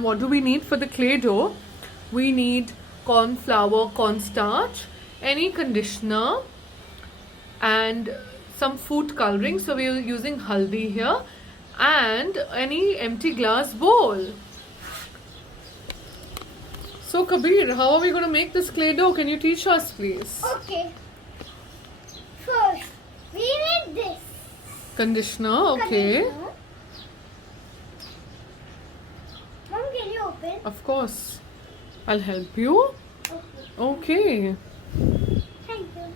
And what do we need for the clay dough? We need corn flour, cornstarch, any conditioner, and some food coloring. So we are using haldi here, and any empty glass bowl. So Kabir, how are we going to make this clay dough? Can you teach us, please? Okay. First, we need this. Conditioner, okay. Conditioner. Mom, can you open? Of course. I'll help you. Okay. Okay. Thank you.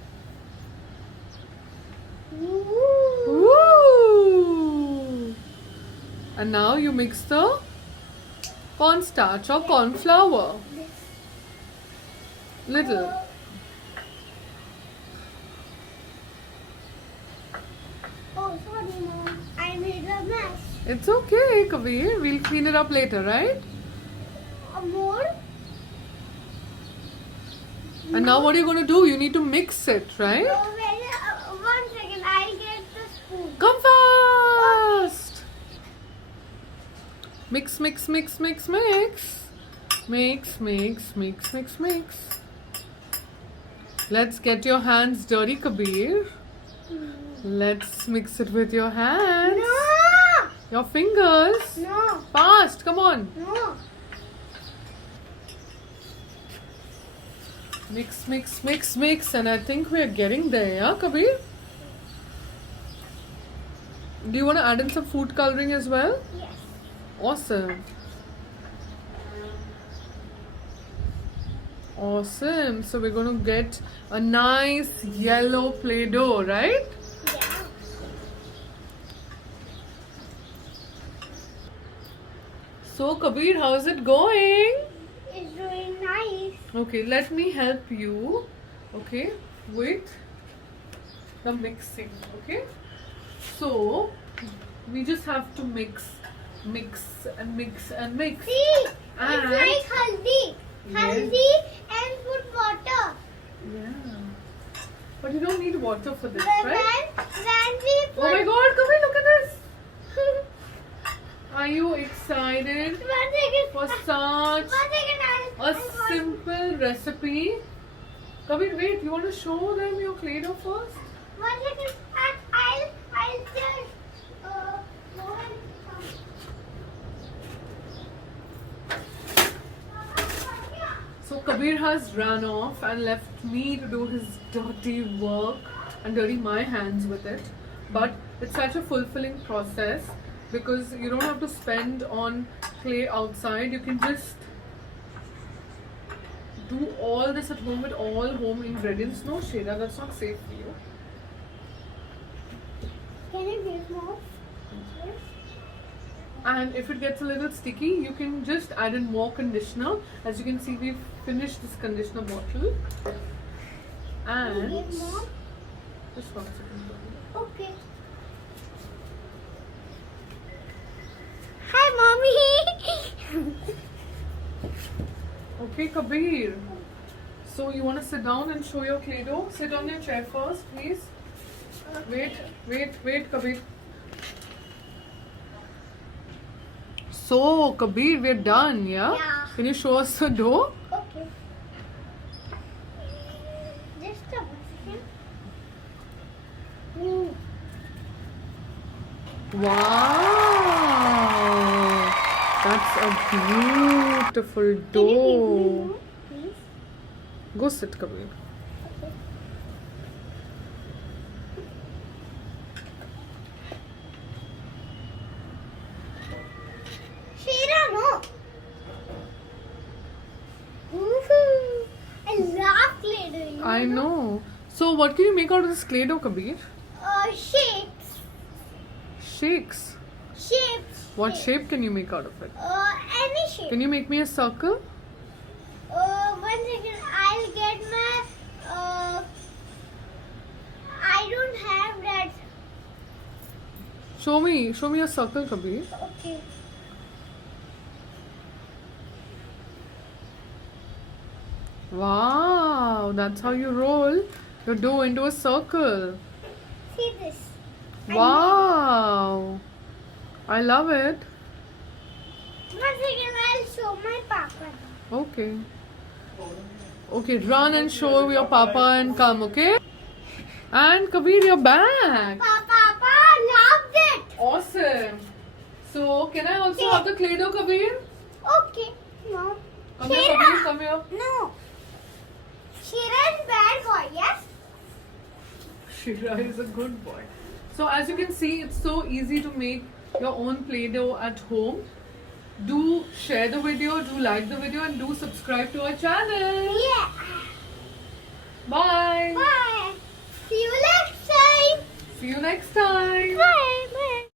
Ooh. Woo! And now you mix the cornstarch or corn flour. Little. Oh, sorry, Mom. I made a mess. It's okay, Kabir. We'll clean it up later, right? More? And now what are you going to do? You need to mix it, right? Oh, wait, 1 second. I'll get the spoon. Come fast! Mix, mix, mix, mix, mix. Mix, mix, mix, mix, mix. Let's get your hands dirty, Kabir. Let's mix it with your hands. No! Your fingers. No! Fast, come on. No! Mix, mix, mix, mix. And I think we're getting there, yeah, Kabir? Do you want to add in some food coloring as well? Yes. Awesome. Awesome. So we're going to get a nice yellow Play-Doh, right? Yeah. So Kabir, how's it going? It's doing nice. Okay, let me help you. Okay, with the mixing. Okay. So we just have to mix, mix and mix and mix. See? And- It's like haldi. Yes. Haldi and put water. Yeah. But you don't need water for this, When, right? when we Oh put... my God, Kabir, look at this. Are you excited One second. for such One second. a simple recipe? Kabir, wait, you want to show them your clay dough first? 1 second. I'll just... go and come. So Kabir has run off and left me to do his dirty work and dirty my hands with it. But it's such a fulfilling process because you don't have to spend on clay outside. You can just do all this at home with all home ingredients. No, Shera, that's not safe for you. Can you give more? And if it gets a little sticky, you can just add in more conditioner. As you can see, we've finished this conditioner bottle. Can you And give more? just 1 second. Okay. Hi, Mommy. Okay, Kabir. So you want to sit down and show your clay dough? Sit on your chair first, please. Wait, Kabir. So, Kabir, we're done, yeah? Yeah. Can you show us the dough? Okay. Just a second. Wow! That's a beautiful Can you give me dough. more, please? Go sit, Kabir. Okay. Shira, no. Woohoo! I love clay dough. I know. So, what can you make out of this clay dough, Kabir? Shapes. Shakes. Shapes. What shape can you make out of it? Any shape. Can you make me a circle? 1 second. I'll get my. I don't have that. Show me a circle, Kabir. Okay. Wow, that's how you roll your dough into a circle. See this. Wow, I love it. 1 second. I'll show Okay. Okay, run and show your papa and come, okay? And Kabir, you're back. Papa loved it. Awesome. So, can I also have the Play-Doh, Kabir? Okay. No. Come here, Kabir, come here. No. Shira is bad boy, yes? Shira is a good boy. So as you can see, it's so easy to make your own Play-Doh at home. Do share the video, do like the video, and do subscribe to our channel. Yeah. Bye. Bye. See you next time. See you next time. Bye.